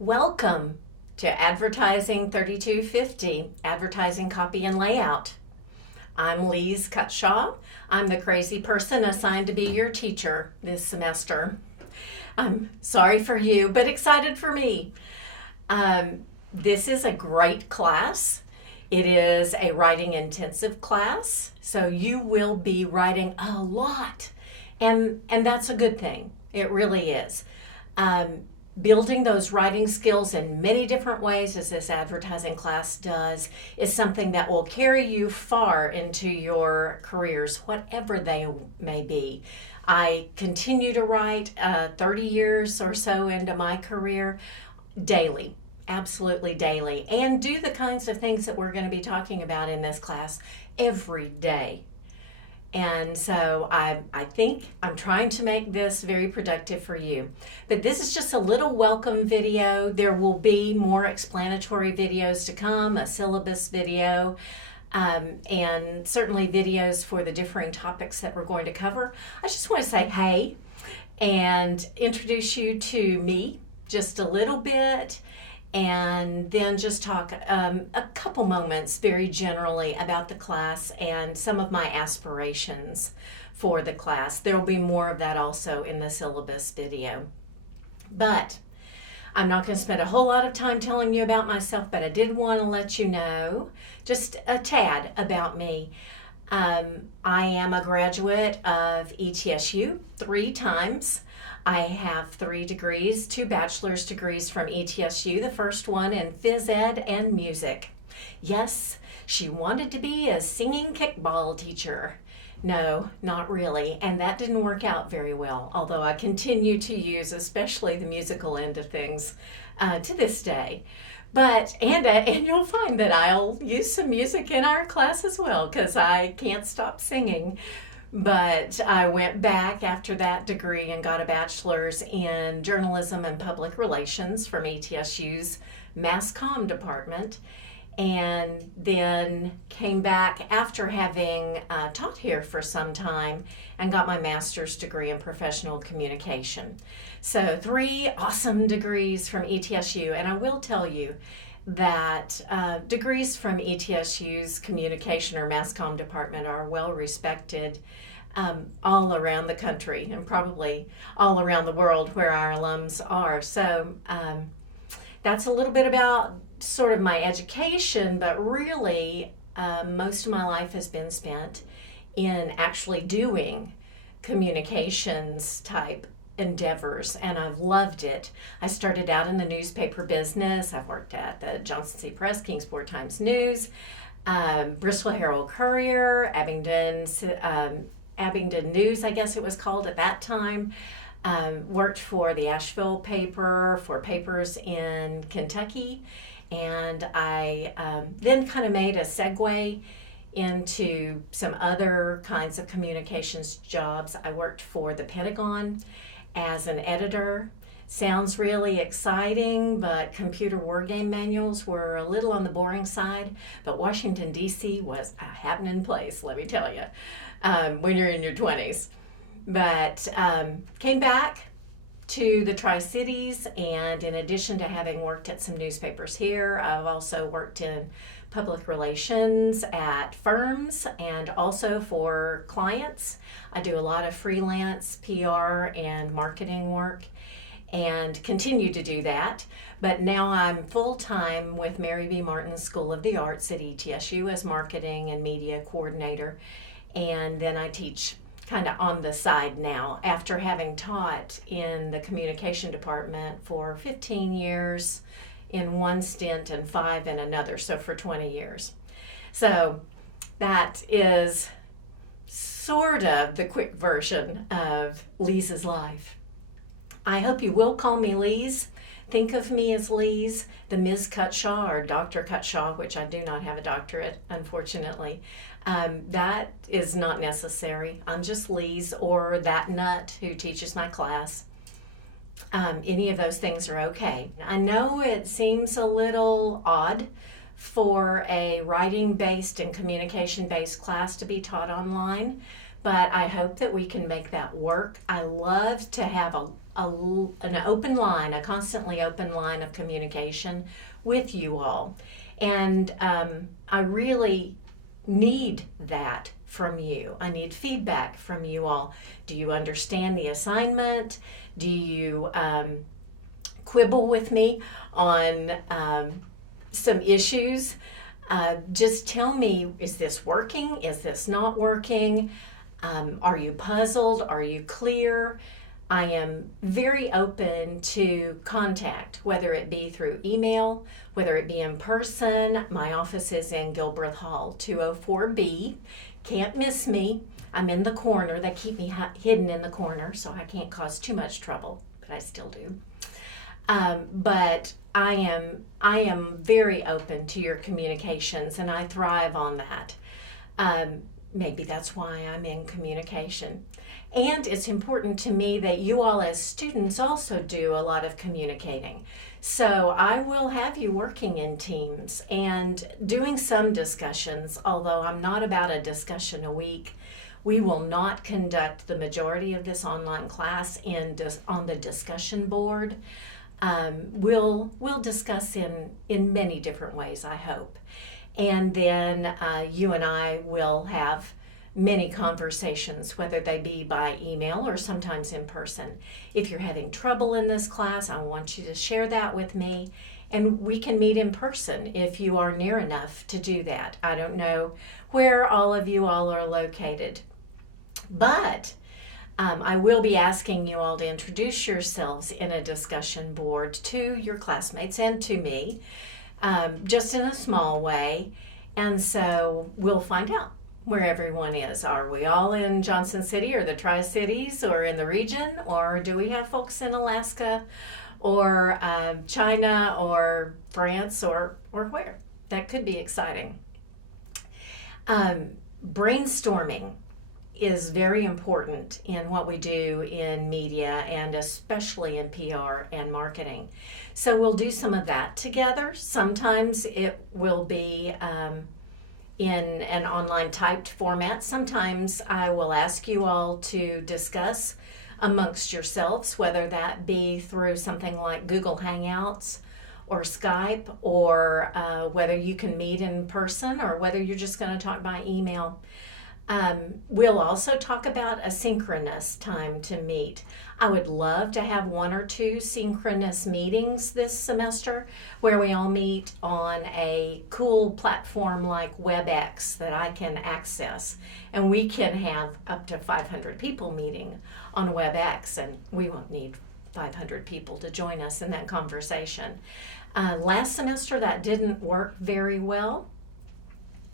Welcome to Advertising 3250, Advertising Copy and Layout. I'm Lise Cutshaw. I'm the crazy person assigned to be your teacher this semester. I'm sorry for you, but excited for me. This is a great class. It is a writing intensive class, so you will be writing a lot, and that's a good thing. It really is. Building those writing skills in many different ways, as this advertising class does, is something that will carry you far into your careers, whatever they may be. I continue to write 30 years or so into my career daily, absolutely daily, and do the kinds of things that we're going to be talking about in this class every day. And so I think I'm trying to make this very productive for you. But this is just a little welcome video. There will be more explanatory videos to come, a syllabus video, and certainly videos for the differing topics that we're going to cover. I just want to say hey and introduce you to me just a little bit, and then just talk a couple moments very generally about the class and some of my aspirations for the class. There will be more of that also in the syllabus video. But I'm not going to spend a whole lot of time telling you about myself, but I did want to let you know just a tad about me. I am a graduate of ETSU 3 times. I have 3 degrees, 2 bachelor's degrees from ETSU, the first one in phys ed and music. Yes, she wanted to be a singing kickball teacher. No, not really, and that didn't work out very well, although I continue to use especially the musical end of things to this day. But, and you'll find that I'll use some music in our class as well, because I can't stop singing. But I went back after that degree and got a bachelor's in journalism and public relations from ETSU's Mass Comm department, and then came back after having taught here for some time and got my master's degree in professional communication. So 3 awesome degrees from ETSU, and I will tell you that degrees from ETSU's communication or mass comm department are well respected all around the country and probably all around the world where our alums are. So that's a little bit about sort of my education, but really most of my life has been spent in actually doing communications type endeavors, and I've loved it. I started out in the newspaper business. I've worked at the Johnson City Press, Kingsport Times News, Bristol Herald Courier, Abingdon News, I guess it was called at that time. Worked for the Asheville paper, for papers in Kentucky, and I then kind of made a segue into some other kinds of communications jobs. I worked for the Pentagon as an editor. Sounds really exciting, but computer word game manuals were a little on the boring side. But Washington, D.C. was a happening place, let me tell you, when you're in your 20s. But came back to the Tri-Cities, and in addition to having worked at some newspapers here, I've also worked in public relations at firms and also for clients. I do a lot of freelance PR and marketing work and continue to do that. But now I'm full-time with Mary B. Martin School of the Arts at ETSU as marketing and media coordinator. And then I teach kind of on the side now after having taught in the communication department for 15 years in one stint and 5 in another, so for 20 years. So that is sort of the quick version of Lise's life. I hope you will call me Lise. Think of me as Lise, the Ms. Cutshaw or Dr. Cutshaw, which I do not have a doctorate, unfortunately. That is not necessary. I'm just Lise, or that nut who teaches my class. Any of those things are okay. I know it seems a little odd for a writing-based and communication-based class to be taught online, but I hope that we can make that work. I love to have an open line, a constantly open line of communication with you all. And I really need that from you. I need feedback from you all. Do you understand the assignment? Do you quibble with me on some issues? Just tell me, is this working? Is this not working? Are you puzzled? Are you clear? I am very open to contact, whether it be through email, whether it be in person. My office is in Gilbreth Hall, 204B. Can't miss me. I'm in the corner. They keep me hidden in the corner so I can't cause too much trouble, but I still do. But I am very open to your communications, and I thrive on that. Maybe that's why I'm in communication. And it's important to me that you all as students also do a lot of communicating. So I will have you working in teams and doing some discussions, although I'm not about a discussion a week. We will not conduct the majority of this online class on the discussion board. We'll discuss in many different ways, I hope. And then you and I will have many conversations, whether they be by email or sometimes in person. If you're having trouble in this class, I want you to share that with me, and we can meet in person if you are near enough to do that. I don't know where all of you all are located, but I will be asking you all to introduce yourselves in a discussion board to your classmates and to me, just in a small way. And so we'll find out where everyone is. Are we all in Johnson City or the Tri-Cities or in the region? Or do we have folks in Alaska or China or France or where? That could be exciting. Brainstorming is very important in what we do in media and especially in PR and marketing. So we'll do some of that together. Sometimes it will be in an online typed format. Sometimes I will ask you all to discuss amongst yourselves, whether that be through something like Google Hangouts or Skype, or whether you can meet in person or whether you're just going to talk by email. We'll also talk about a synchronous time to meet. I would love to have 1 or 2 synchronous meetings this semester where we all meet on a cool platform like WebEx that I can access. And we can have up to 500 people meeting on WebEx, and we won't need 500 people to join us in that conversation. Last semester that didn't work very well.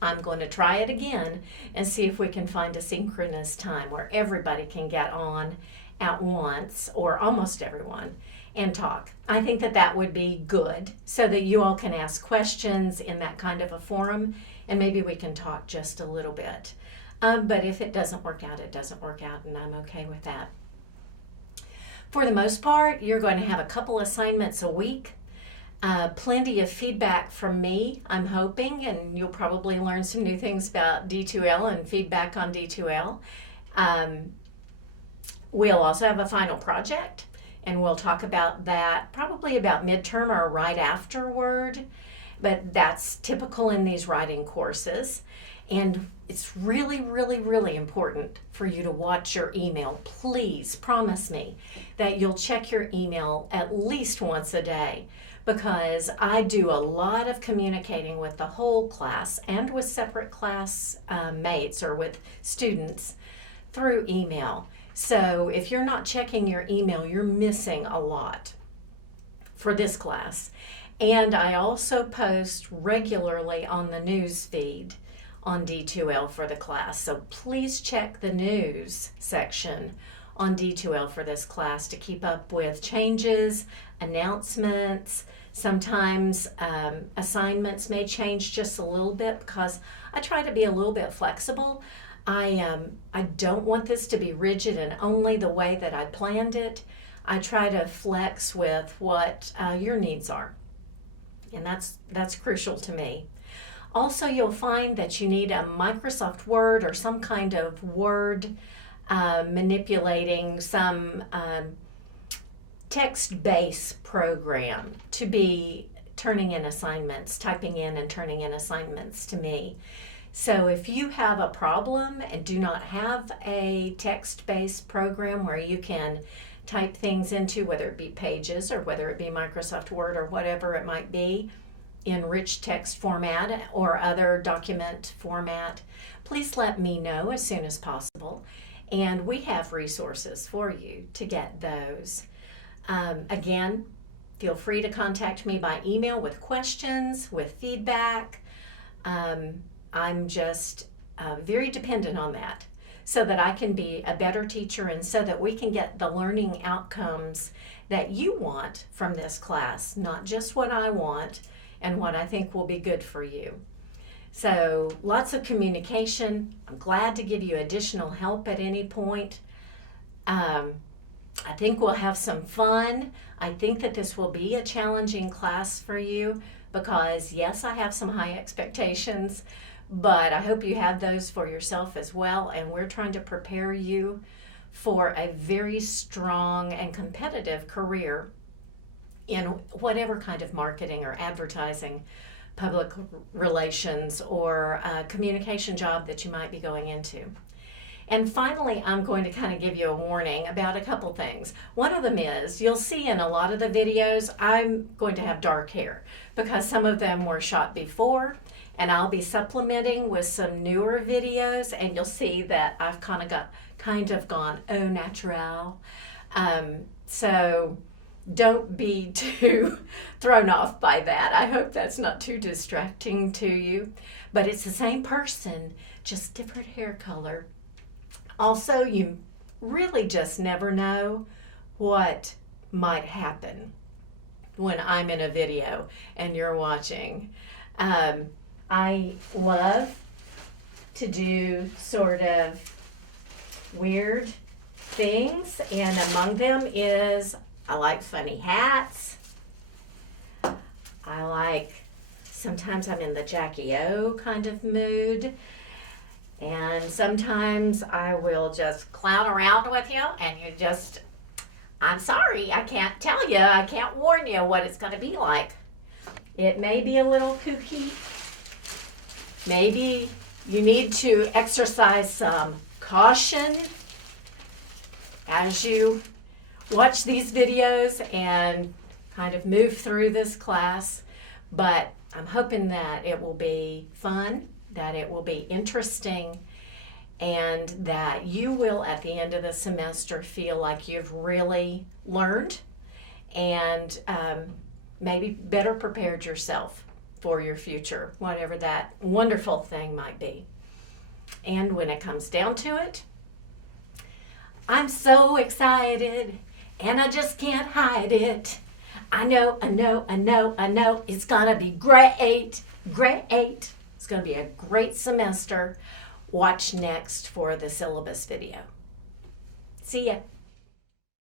I'm going to try it again and see if we can find a synchronous time where everybody can get on at once, or almost everyone, and talk. I think that would be good so that you all can ask questions in that kind of a forum, and maybe we can talk just a little bit. But if it doesn't work out, it doesn't work out, and I'm okay with that. For the most part, you're going to have a couple assignments a week. Plenty of feedback from me, I'm hoping, and you'll probably learn some new things about D2L and feedback on D2L. We'll also have a final project, and we'll talk about that probably about midterm or right afterward, but that's typical in these writing courses. And it's really, really, really important for you to watch your email. Please promise me that you'll check your email at least once a day, because I do a lot of communicating with the whole class and with separate class mates or with students through email. So if you're not checking your email, you're missing a lot for this class. And I also post regularly on the news feed on D2L for the class. So please check the news section on D2L for this class to keep up with changes, announcements. Sometimes assignments may change just a little bit because I try to be a little bit flexible. I don't want this to be rigid and only the way that I planned it. I try to flex with what your needs are, and that's crucial to me. Also, you'll find that you need a Microsoft Word or some kind of Word manipulating some text-based program to be turning in assignments, typing in and turning in assignments to me. So if you have a problem and do not have a text-based program where you can type things into, whether it be Pages or whether it be Microsoft Word or whatever it might be, in rich text format or other document format, please let me know as soon as possible. And we have resources for you to get those. Again, feel free to contact me by email with questions, with feedback. I'm just very dependent on that so that I can be a better teacher and so that we can get the learning outcomes that you want from this class, not just what I want and what I think will be good for you. So lots of communication. I'm glad to give you additional help at any point. I think we'll have some fun. I think that this will be a challenging class for you because, yes, I have some high expectations, but I hope you have those for yourself as well. And we're trying to prepare you for a very strong and competitive career in whatever kind of marketing or advertising, public relations, or communication job that you might be going into. And finally, I'm going to kind of give you a warning about a couple things. One of them is, you'll see in a lot of the videos, I'm going to have dark hair because some of them were shot before, and I'll be supplementing with some newer videos, and you'll see that I've kind of gone au naturel. So don't be too thrown off by that. I hope that's not too distracting to you. But it's the same person, just different hair color. Also, you really just never know what might happen when I'm in a video and you're watching. I love to do sort of weird things, and among them is I like funny hats. I like, sometimes I'm in the Jackie O kind of mood. And sometimes I will just clown around with you and you just, I'm sorry, I can't tell you, I can't warn you what it's going to be like. It may be a little kooky. Maybe you need to exercise some caution as you watch these videos and kind of move through this class. But I'm hoping that it will be fun, that it will be interesting, and that you will, at the end of the semester, feel like you've really learned and maybe better prepared yourself for your future, whatever that wonderful thing might be. And when it comes down to it, I'm so excited, and I just can't hide it. I know, it's gonna be great. It's going to be a great semester. Watch next for the syllabus video. See ya.